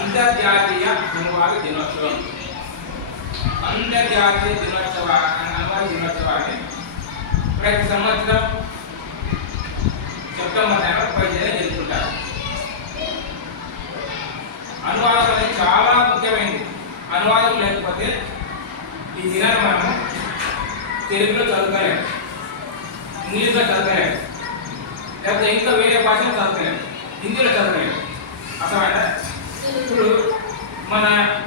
అంతర్జాతీయ అనువాద దినోత్సవం. అంతర్జాతీయ అనువాద దినోత్సవాన్ని ప్రతి సంవత్సరం సెప్టెంబర్ నెల 15న జరుపుకుంటారు. అనువాదం అనేది చాలా ముఖ్యమైనది. అనువాదం లేకపోతే ఈ దినాన్ని మనము తెలుగులో చదువుకోలేము, ఇంగ్లీష్లో చదవలేము, లేకపోతే ఇంకా వేరే భాషలో చదవలేము, హిందీలో చదవలేము. అర్థమైనా? ఇప్పుడు మన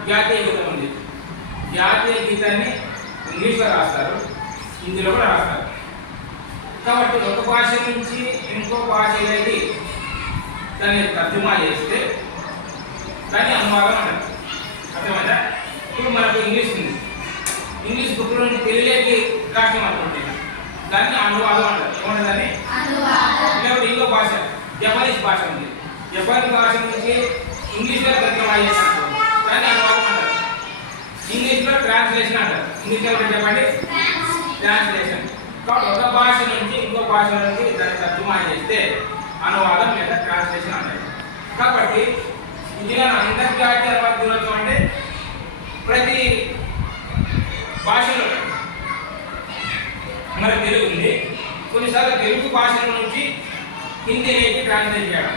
జాతీయ గీతం ఉంది. జాతీయ గీతాన్ని ఇంగ్లీష్లో రాస్తారు, హిందీలో కూడా రాస్తారు. కాబట్టి ఒక భాష నుంచి ఇంకో భాషలోకి దాన్ని తర్జుమా చేస్తే దాన్ని అనువాదం అంటారు. అర్థమైనా? ఇప్పుడు మనకు ఇంగ్లీష్ ఉంది, ఇంగ్లీష్ బుక్ నుంచి తెలుగులోకి రాష్ట్రం అనుకుంటే దాన్ని అనువాదం అంటారు. ఏమంటారు దాన్ని? లేకపోతే ఇంకో భాష, జపనీస్ భాష ఉంది, జపనీస్ భాష నుంచి ఇంగ్లీష్లో తర్జుమా చేసినట్టు దాన్ని అనువాదం అంటారు. ఇంగ్లీష్లో ట్రాన్స్లేషన్ అంటారు. ఇంగ్లీష్లో చెప్పండి, ట్రాన్స్లేషన్. కాబట్టి ఒక భాష నుంచి ఇంకో భాష నుంచి దాన్ని తర్జుమా చేస్తే అనువాదం లేదా ట్రాన్స్లేషన్ అంటారు. కాబట్టి ఇది అంతర్జాతీయ అనువాద దినోత్సవం అంటే ప్రతి భాషలో మన తెలుగు ఉంది, కొన్నిసార్లు తెలుగు భాషల నుంచి హిందీలోకి ట్రాన్స్లేట్ చేయడం,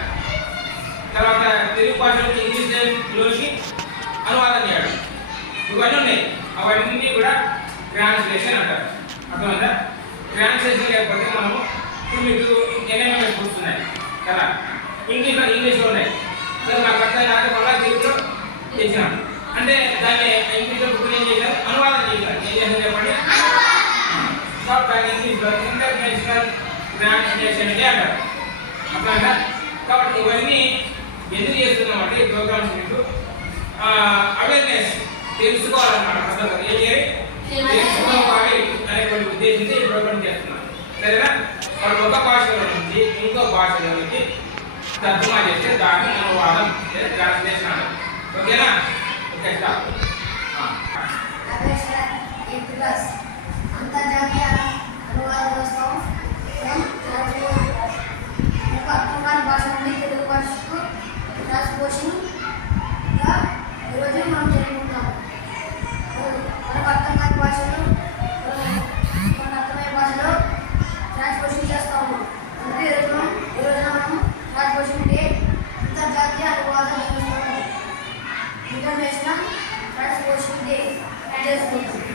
తర్వాత తెలుగు భాష నుంచి ఇంగ్లీష్లోకి అనువాదం చేయడం, ఇవన్నీ ఉన్నాయి. అవన్నీ కూడా ట్రాన్స్లేషన్ అంటారు. అర్థమైందా? ట్రాన్స్లేషన్ లేకపోతే మనము ఇప్పుడు మీకు ఎన్ఎంఎస్ బుక్స్ ఉన్నాయి కదా, ఇంగ్లీష్లో ఉన్నాయి కదా, నాకు అర్థం కాక మళ్ళీ తెలుగులో చేసినాం అంటే దాన్ని ఇంగ్లీష్లో బుక్ ఏం చేశారు, అనువాదం చేశారు. ఏం చేశారు చెప్పండి? దాన్ని ఇంగ్లీష్లో ఇంటర్నేషనల్ ట్రాన్స్లేషన్ అంటారు. అర్థమైందా? కాబట్టి ఇవన్నీ ఎందుకు చేస్తున్నామంటే ఈ ప్రోగ్రామ్స్ మీకు అవేర్నెస్ తెలుసుకోవాలన్నమాట. అసలు ఏం చేయాలి, తెలుసుకోవాలి అనేటువంటి ఉద్దేశంతో ఈ ప్రోగ్రామ్ చేస్తున్నాం. సరేనా? మరి ఒక భాషలో నుంచి ఇంకో భాషలోకి తర్జుమా చేస్తే దాన్ని అనువాదం లేదా ట్రాన్స్లేషన్ అంటారు. ఓకేనా? Okay, stop. అంతర్జాతీయ అనువాద దినోత్సవం అర్థం భాష నుండి తెలుగు భాషకు ట్రాన్స్పోర్షన్గా ఈరోజు మనం జరుపుకుంటాము. మనకు అర్థం కాని భాషలో మన అర్థమయ్యే భాషలో ట్రాన్స్పోర్షన్ చేస్తాము. అందుకే ఈరోజు మనం ట్రాన్స్పోర్షన్ డే, అంతర్జాతీయ అనువాద దినోత్సవం, ఇంటర్నేషనల్ ట్రాన్స్పోర్షన్ డే చేసుకుంటాం.